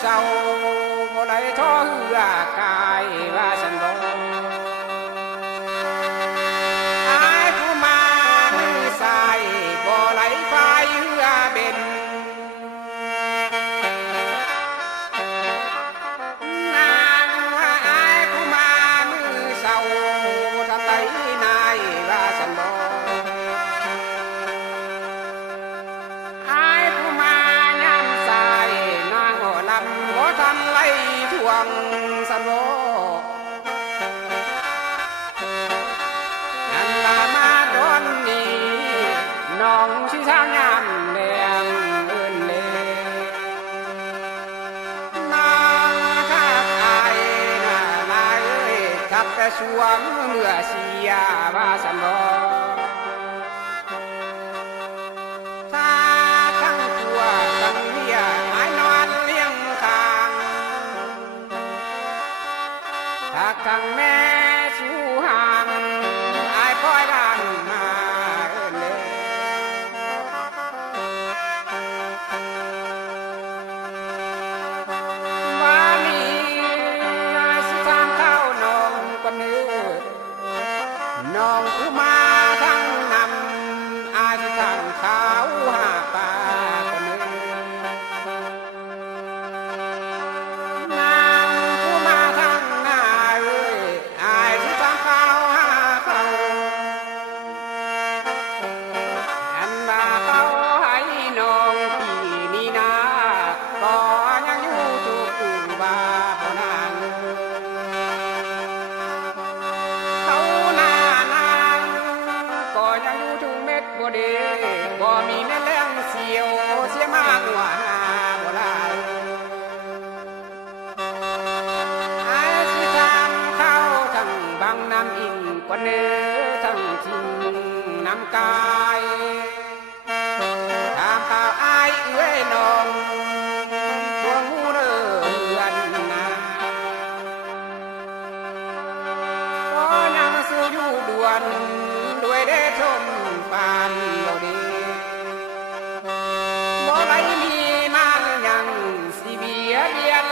เศร้าบ่ได้ท้อเหือกายว่าฉันบ่อายผู้มามือสายบ่ไหลไฟเหือเบ็นนางว่าอายผู้มามือเศร้าทำไตนายว่าฉันบ่อายผู้มายามสายนางอ่อลำบ่ทันไล่ทวงสันบ่อันลามาดอนนี้น้องสิทางยามแดงเอิ้นเลน้องทักอายน่ะนายเอ้ยทักแต่สวมเมื่อเสียว่าสันบ่ถ้าทั้งตัวทั้งเมียอายนอนเลี้ยงข้างถ้าข้างแม่สู่ห่างอายปล่อยบ้านมาเอิ้นเลยวันนี้อายสิทางเข้าน้องกว่าเนื้อน้องผู้มาทั้งนำอายสิทางขาวหาปลากว่าเนื้อนางผู้มาทั้งหน้าเอ้ยอายสิทางขาวหาเขาอันว่าเขาให้น้องพี่นี่นาก็ยังอยู่ทุกบ้าบ่นางเขาหน้านางก็ยังอยู่ทุกเม็ดบ่เด้บ่มีแม่แรงเสียวเสียมากกว่าบ่ลายอายสิตามเขาทั้งบางน้ำอินกว่าเนื้อทั้งทิ้งน้ำกายตามข่าวอายเอ้ยน้องพวงหูเด้อเฮือนนาก็ยังสู้อยู่ด่วนด้วยเดชมปานบ่ดีบ่ไหลมีมานยังสิเบียดเบียน